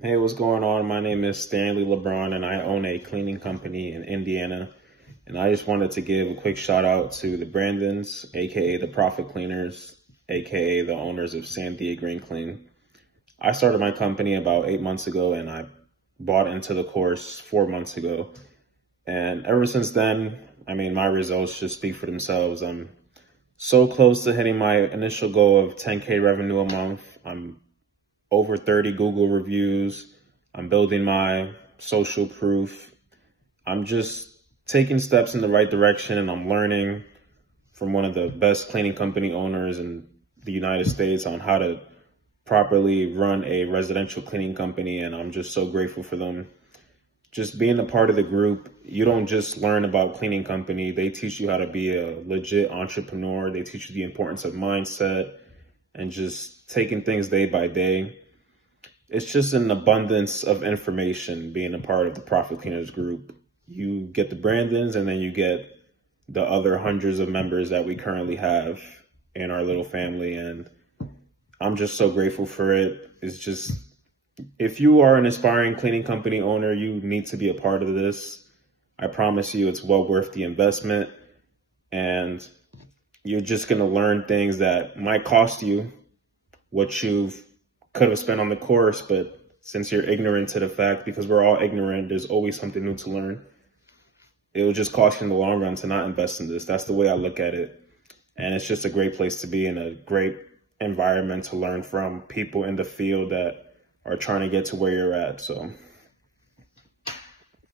Hey, what's going on? My name is Stanley Lebron and I own a cleaning company in Indiana. And I just wanted to give a quick shout out to the Brandons, aka the Profit Cleaners, aka the owners of Sandia Green Clean. I started my company about 8 months ago and I bought into the course 4 months ago. And ever since then, my results just speak for themselves. I'm so close to hitting my initial goal of 10K revenue a month. I'm over 30 Google reviews. I'm building my social proof. I'm just taking steps in the right direction, and I'm learning from one of the best cleaning company owners in the United States on how to properly run a residential cleaning company. And I'm just so grateful for them. Just being a part of the group, you don't just learn about cleaning company. They teach you how to be a legit entrepreneur. They teach you the importance of mindset and just taking things day by day. It's just an abundance of information being a part of the Profit Cleaners group. You get the Brandons and then you get the other hundreds of members that we currently have in our little family. And I'm just so grateful for it. It's just, if you are an aspiring cleaning company owner, you need to be a part of this. I promise you it's well worth the investment. And you're just going to learn things that might cost you what you could have spent on the course. But since you're ignorant to the fact, because we're all ignorant, there's always something new to learn. It will just cost you in the long run to not invest in this. That's the way I look at it. And it's just a great place to be in, a great environment to learn from people in the field that are trying to get to where you're at. So